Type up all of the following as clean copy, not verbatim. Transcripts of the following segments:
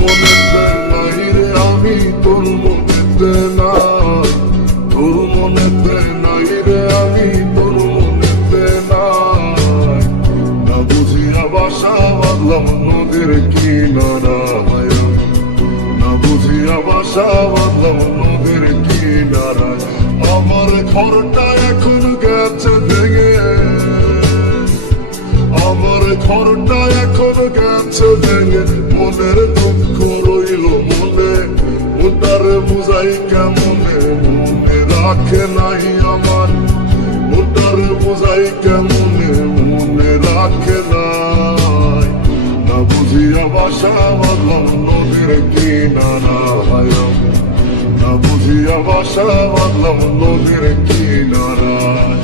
মনেতে নাই রে আমি, তোর মনেতে নাই, তোর মনেতে নাই রে আমি, তোর মনেতে নাই। না বুঝিয়া বাসা বাঁধলাম নদীর কিনারায়, না বুঝিয়া বাসা বাঁধলাম নদীর কিনারায়। আমার ঘরটা এখন গেছে ভেঙে, আমার ঘরটা এখন গেছে ভেঙে, মনের দুঃখ রইল মনে, ওটারে বুঝাই কেমনে, মনে রাখে নাই আমার, ওটারে বুঝাই কেমনে, মনে রাখে নাই। না বুঝিয়া বাসা বাঁধলাম নদীর কিনারায়, না বুঝিয়া বাসা বাঁধলাম নদীর কিনারায়।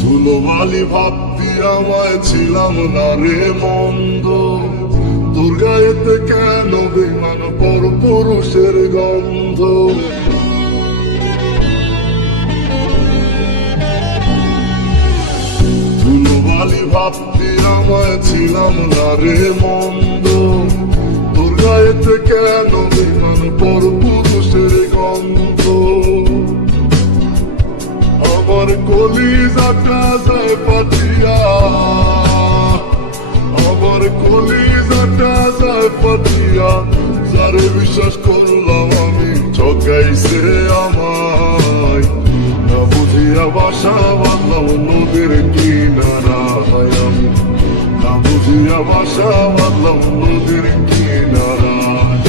ধুলোবালি ভাবতি আমায় ছিলাম না রে মন্দ, তোর গায়েতে কেন বেমান পর পুরুষের গন্ধ। ধুলোবালি ভাবতি আমায় ছিলাম না রে মন্দ, তোর গায়েতে কেন বেমান পর পুরুষের গন্ধ। আমার কলিজাটা যায় পাঠিয়া, আমার কলিজাটা যায় পাঠিয়া, যারে বিশ্বাস করলাম আমি ঠকাইছে আমায়। না বুঝিয়া বাসা বাঁধলাম নদীর কিনারায় আমি, না বুঝিয়া বাসা বাঁধলাম নদীর কিনারায়।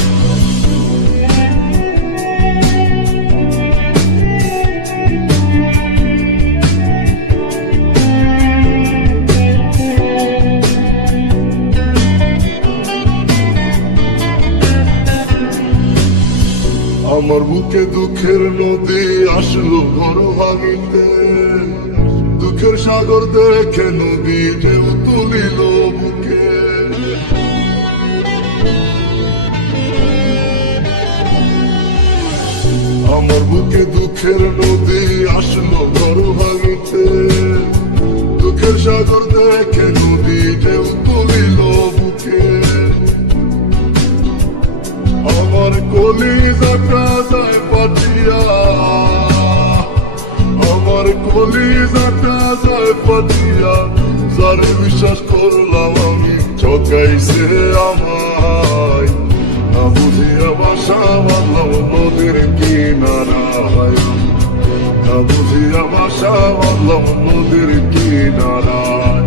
আমার বুকে দুঃখের নদী আসলো ঘর ভাঙিতে, দুঃখের সাগর দেখে নদী ঢেউ তুলিল বুকে। আমার বুকে দুঃখের নদী আসলো ঘর ভাঙিতে, দুঃখের সাগর দেখে নদী ঢেউ তুলিল বুকে। আমার কলিজাটা যায় পাঠিয়া, আমার কলিজাটা যায় পাঠিয়া, যারে বিশ্বাস করলাম আমি ঠকাইছে আমায়। না বুঝিয়া বাসা বাঁধলাম নদীর কিনারায়, না বুঝিয়া বাসা বাঁধলাম নদীর কিনারায়।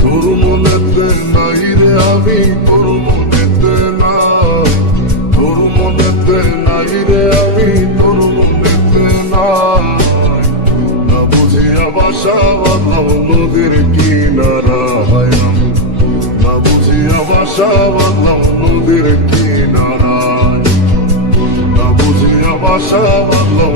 তোর মনেতে নাই রে আমি, তোর মনেতে নাই, তোর মনেতে নাই রে আমি, তোর মনেতে নাই। না বুঝিয়া বাসা বাঁধলাম নদীর কিনারায়, না বুঝিয়া বাসা বাঁধলাম নদীর কিনারায়, না বুঝিয়া বাসা বাঁধলাম